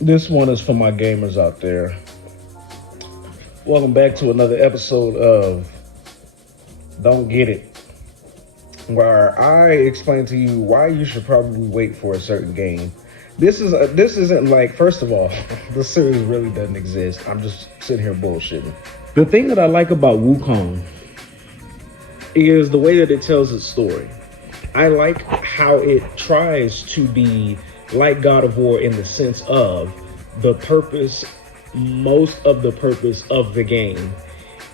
This one is for my gamers out there. Welcome back to another episode of Don't Get It, where I explain to you why you should probably wait for a certain game. This isn't like, first of all, the series really doesn't exist. I'm just sitting here bullshitting. The thing that I like about Wukong is the way that it tells its story. I like how it tries to be like God of War in the sense of the purpose, most of the purpose of the game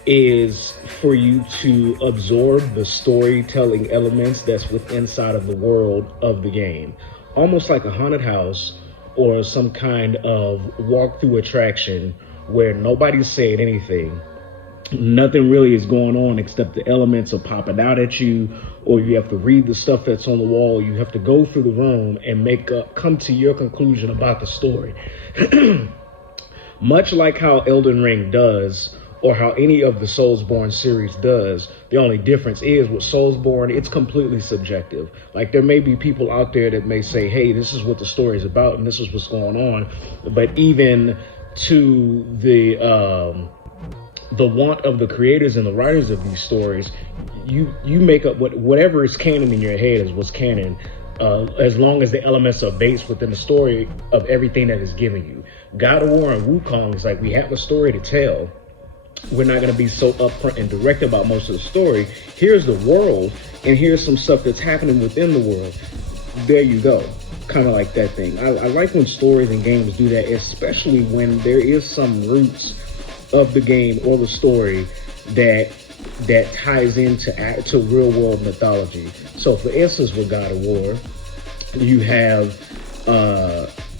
is for you to absorb the storytelling elements that's within inside of the world of the game. Almost like a haunted house or some kind of walk-through attraction where nobody's saying anything. Nothing really is going on except the elements are popping out at you, or you have to read the stuff that's on the wall. You have to go through the room and come to your conclusion about the story. Much like how Elden Ring does, or how any of the Soulsborne series does, the only difference is with Soulsborne, it's completely subjective. Like, there may be people out there that may say, hey, this is what the story is about and this is what's going on. But even to the want of the creators and the writers of these stories, you make up whatever is canon in your head is what's canon, as long as the elements are based within the story of everything that is given you. God of War and Wukong is like, we have a story to tell. We're not going to be so upfront and direct about most of the story. Here's the world, and here's some stuff that's happening within the world. There you go. Kind of like that thing. I like when stories and games do that, especially when there is some roots of the game or the story that ties into real world mythology. So for instance, with God of War, you have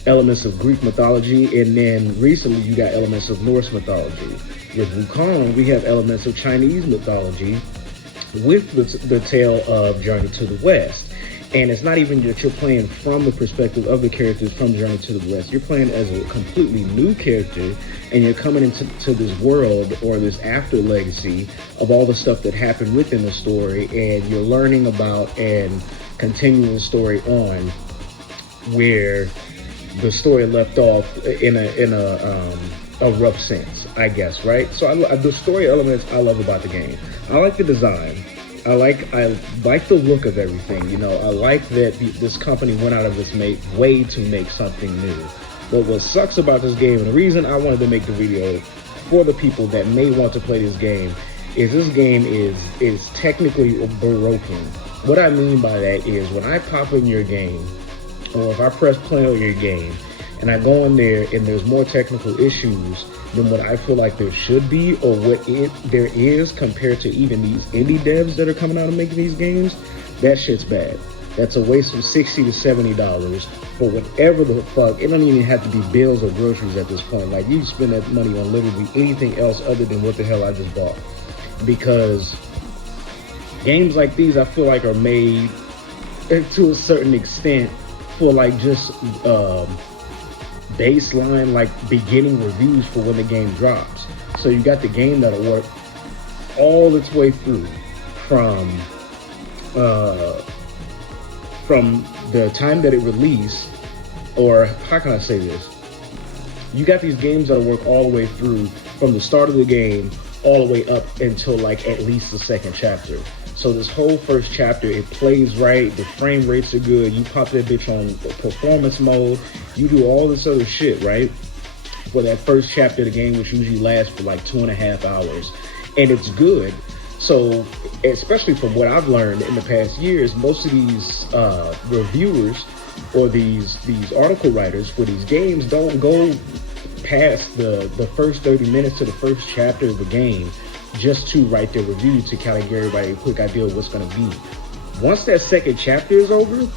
elements of Greek mythology, and then recently you got elements of Norse mythology. With Wukong, we have elements of Chinese mythology with the tale of Journey to the West. And it's not even that you're playing from the perspective of the characters from Journey to the West. You're playing as a completely new character, and you're coming into this world or this after legacy of all the stuff that happened within the story, and you're learning about and continuing the story on where the story left off in a rough sense, I guess, right? So the story elements I love about the game. I like the design. I like the look of everything. You know, I like that this company went out of its way to make something new. But what sucks about this game, and the reason I wanted to make the video for the people that may want to play this game, is this game is technically broken. What I mean by that is when I pop in your game, or if I press play on your game, and I go in there and there's more technical issues than what I feel like there should be, or there is compared to even these indie devs that are coming out and making these games, that shit's bad. That's a waste of $60 to $70 for whatever the fuck. It don't even have to be bills or groceries at this point. Like, you spend that money on literally anything else other than what the hell I just bought. Because games like these, I feel like, are made to a certain extent for like just baseline, like beginning reviews for when the game drops. So you got the game that'll work all its way through from the time that it released, or how can I say this? You got these games that'll work all the way through from the start of the game all the way up until like at least the second chapter. So this whole first chapter, it plays right, the frame rates are good, you pop that bitch on performance mode, you do all this other shit, right? For that first chapter of the game, which usually lasts for like 2.5 hours. And it's good. So, especially from what I've learned in the past years, most of these reviewers or these article writers for these games don't go past the first 30 minutes to the first chapter of the game just to write their review to kind of give everybody a quick idea of what's going to be. Once that second chapter is over,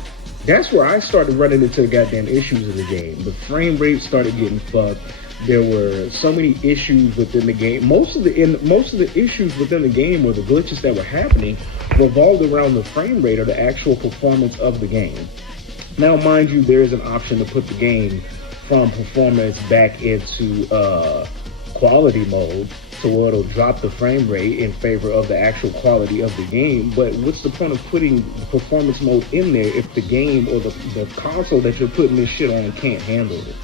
that's where I started running into the goddamn issues of the game. The frame rate started getting fucked. There were so many issues within the game. Most of the issues within the game, or the glitches that were happening, revolved around the frame rate or the actual performance of the game. Now, mind you, there is an option to put the game from performance back into quality mode, to where it'll drop the frame rate in favor of the actual quality of the game. But what's the point of putting the performance mode in there if the game or the console that you're putting this shit on can't handle it?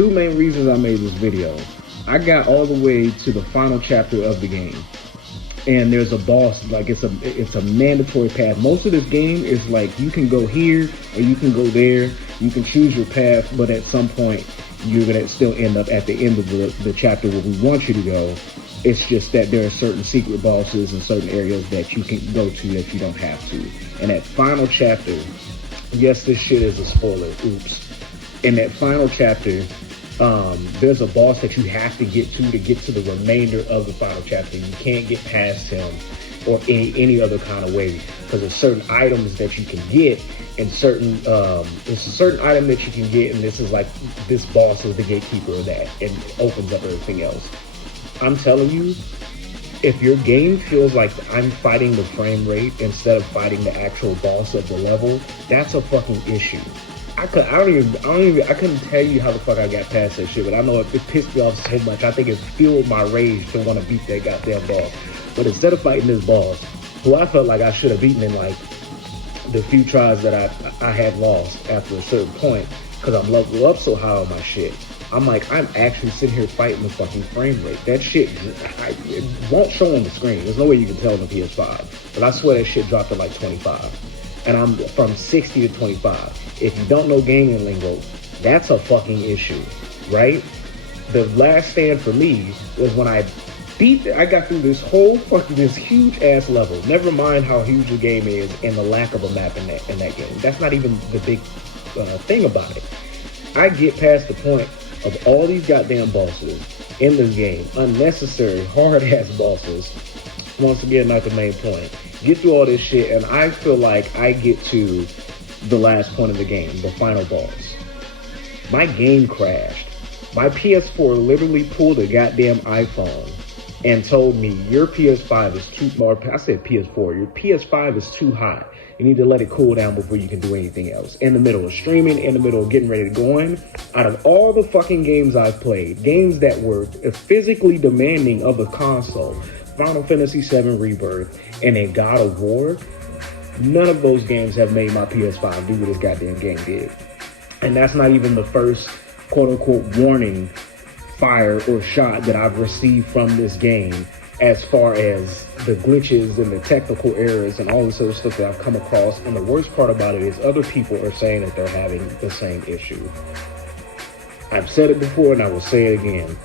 two main reasons I made this video. I got all the way to the final chapter of the game, and there's a boss, like it's a mandatory path. Most of this game is like you can go here or you can go there. You can choose your path, but at some point you're gonna still end up at the end of the chapter where we want you to go. It's just that there are certain secret bosses in certain areas that you can go to that you don't have to. And that final chapter, yes, this shit is a spoiler, oops. In that final chapter, there's a boss that you have to get to the remainder of the final chapter. You can't get past him or any other kind of way, because there's certain items that you can get, and there's a certain item that you can get, and this is like, this boss is the gatekeeper of that and opens up everything else. I'm telling you, if your game feels like I'm fighting the frame rate instead of fighting the actual boss of the level, that's a fucking issue. I couldn't tell you how the fuck I got past that shit, but I know it pissed me off so much. I think it fueled my rage to want to beat that goddamn boss. But instead of fighting this boss, who I felt like I should have beaten in like the few tries that I had lost after a certain point, because I'm leveled up so high on my shit, I'm like, I'm actually sitting here fighting the fucking frame rate. That shit, it won't show on the screen. There's no way you can tell on the PS5. But I swear that shit dropped to like 25. And I'm from 60 to 25. If you don't know gaming lingo, that's a fucking issue, right? The last stand for me was when I got through this whole fucking, this huge ass level. Never mind how huge the game is and the lack of a map in that game. That's not even the big thing about it. I get past the point of all these goddamn bosses in this game, unnecessary hard ass bosses. Once again, not the main point. Get through all this shit, and I feel like I get to the last point of the game, the final boss. My game crashed. My PS4 literally pulled a goddamn iPhone and told me, your PS5 is too, or I said PS4, your PS5 is too hot. You need to let it cool down before you can do anything else. In the middle of streaming, in the middle of getting ready to go in, out of all the fucking games I've played, games that were physically demanding of the console, Final Fantasy VII Rebirth, and a God of War, none of those games have made my PS5 do what this goddamn game did. And that's not even the first quote-unquote warning fire or shot that I've received from this game, as far as the glitches and the technical errors and all this other stuff that I've come across. And the worst part about it is other people are saying that they're having the same issue. I've said it before and I will say it again.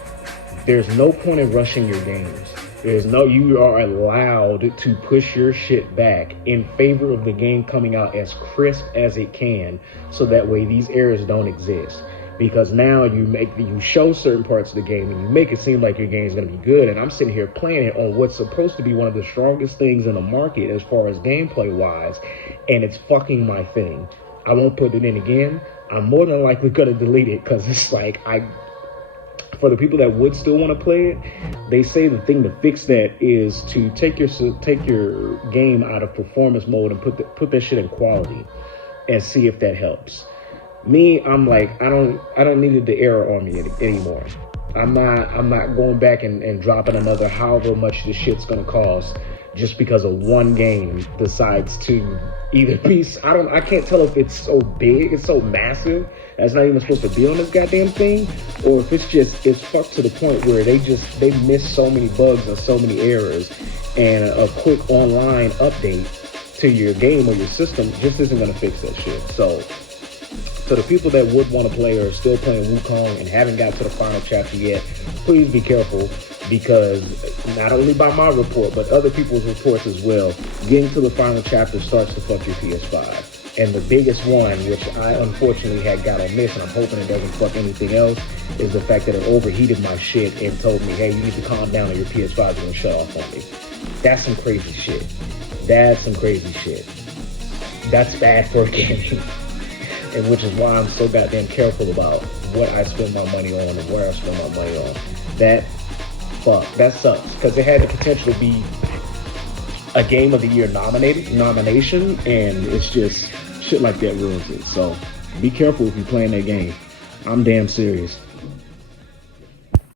There's no point in rushing your games. You are allowed to push your shit back in favor of the game coming out as crisp as it can, so that way these errors don't exist. Because now you show certain parts of the game and you make it seem like your game is going to be good, and I'm sitting here playing it on what's supposed to be one of the strongest things in the market as far as gameplay wise, and it's fucking my thing. I won't put it in again. I'm more than likely going to delete it, because it's like, for the people that would still want to play it, they say the thing to fix that is to take your game out of performance mode and put that shit in quality and see if that helps. Me, I'm like, I don't need the error on me anymore. I'm not going back and dropping another however much this shit's gonna cost just because of one game decides to either be, I can't tell if it's so big, it's so massive, that's not even supposed to be on this goddamn thing, or if it's fucked to the point where they miss so many bugs and so many errors, and a quick online update to your game or your system just isn't gonna fix that shit. So the people that would want to play or are still playing Wukong and haven't got to the final chapter yet, please be careful, because not only by my report, but other people's reports as well, getting to the final chapter starts to fuck your PS5. And the biggest one, which I unfortunately had got on this, and I'm hoping it doesn't fuck anything else, is the fact that it overheated my shit and told me, hey, you need to calm down or your PS5 is going to shut off on me. That's some crazy shit. That's some crazy shit. That's bad for a game. And which is why I'm so goddamn careful about what I spend my money on and where I spend my money on. That sucks, because it had the potential to be a Game of the Year nomination, and it's just shit like that ruins it. So be careful if you're playing that game. I'm damn serious.